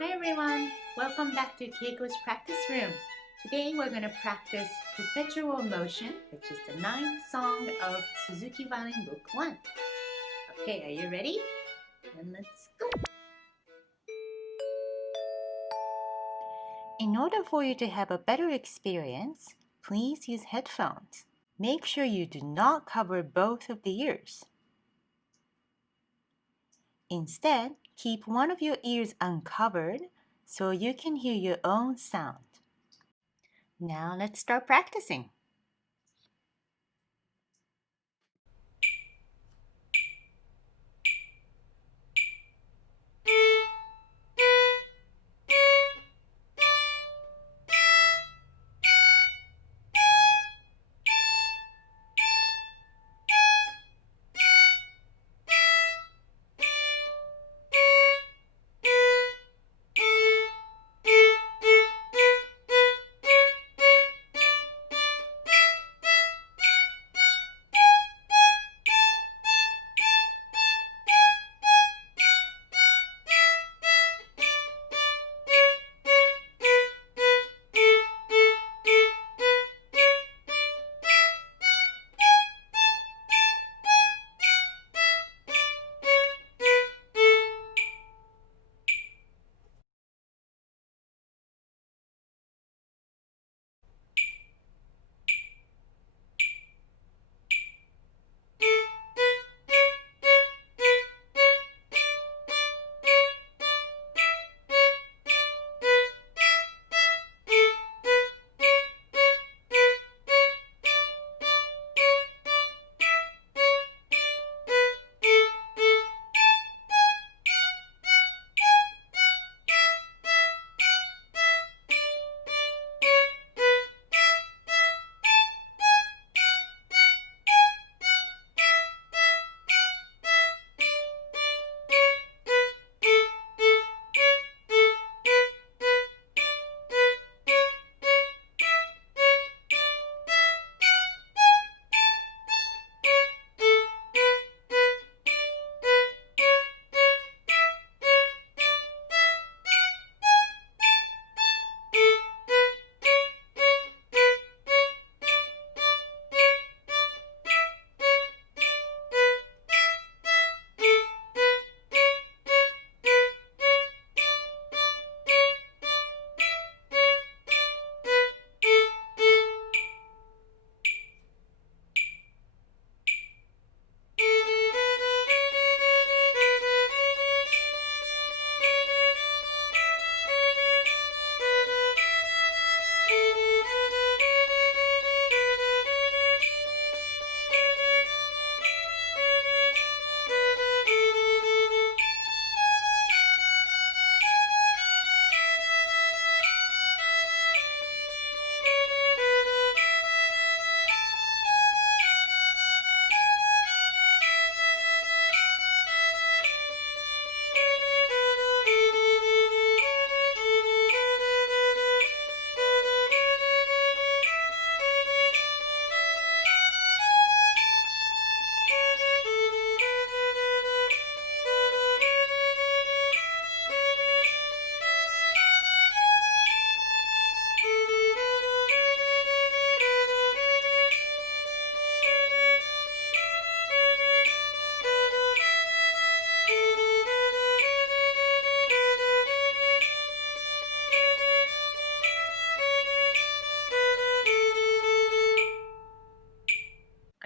Hi everyone! Welcome back to Keiko's practice room. Today we're going to practice Perpetual Motion, which is the ninth song of Suzuki Violin Book 1. Okay, are you ready? Then let's go! In order for you to have a better experience, please use headphones. Make sure you do not cover both of the ears. Instead, keep one of your ears uncovered so you can hear your own sound. Now let's start practicing.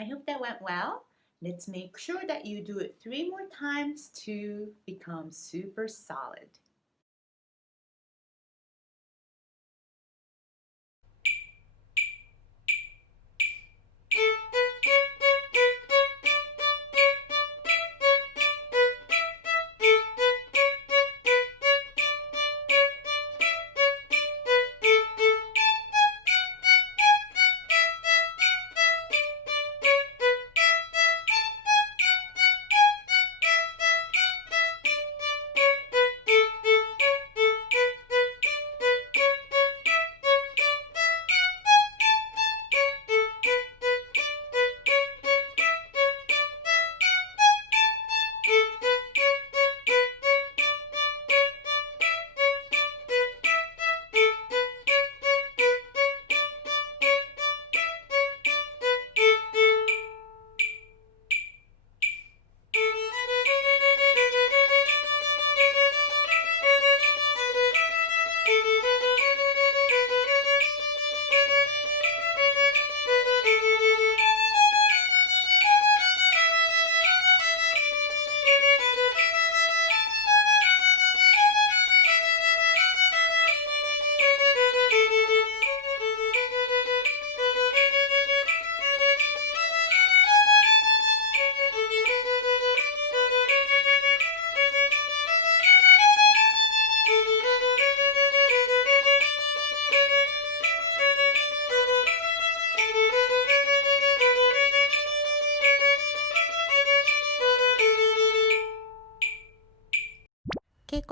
I hope that went well. Let's make sure that you do it 3 more times to become super solid.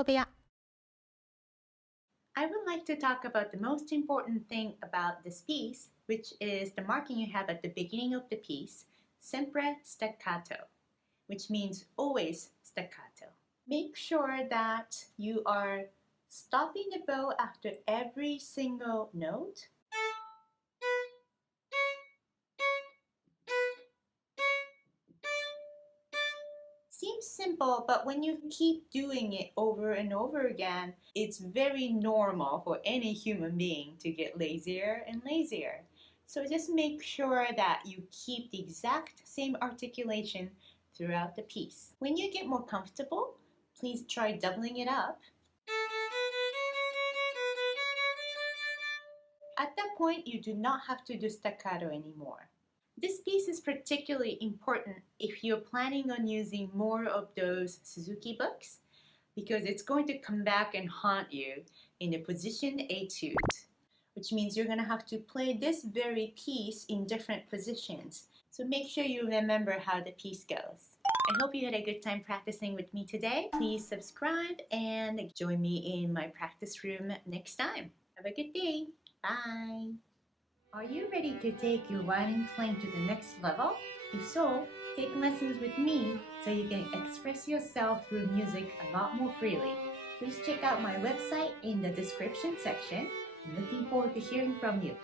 部屋 I would like to talk about the most important thing about this piece, which is the marking you have at the beginning of the piece, sempre staccato, which means always staccato. Make sure that you are stopping the bow after every single note. Seems simple, but when you keep doing it over and over again, it's very normal for any human being to get lazier and lazier. So just make sure that you keep the exact same articulation throughout the piece. When you get more comfortable, please try doubling it up. At that point, you do not have to do staccato anymore. This piece is particularly important if you're planning on using more of those Suzuki books, because it's going to come back and haunt you in the position etude, which means you're going to have to play this very piece in different positions. So make sure you remember how the piece goes. I hope you had a good time practicing with me today. Please subscribe and join me in my practice room next time. Have a good day. Bye. Are you ready to take your violin playing to the next level? If so, take lessons with me so you can express yourself through music a lot more freely. Please check out my website in the description section. I'm looking forward to hearing from you.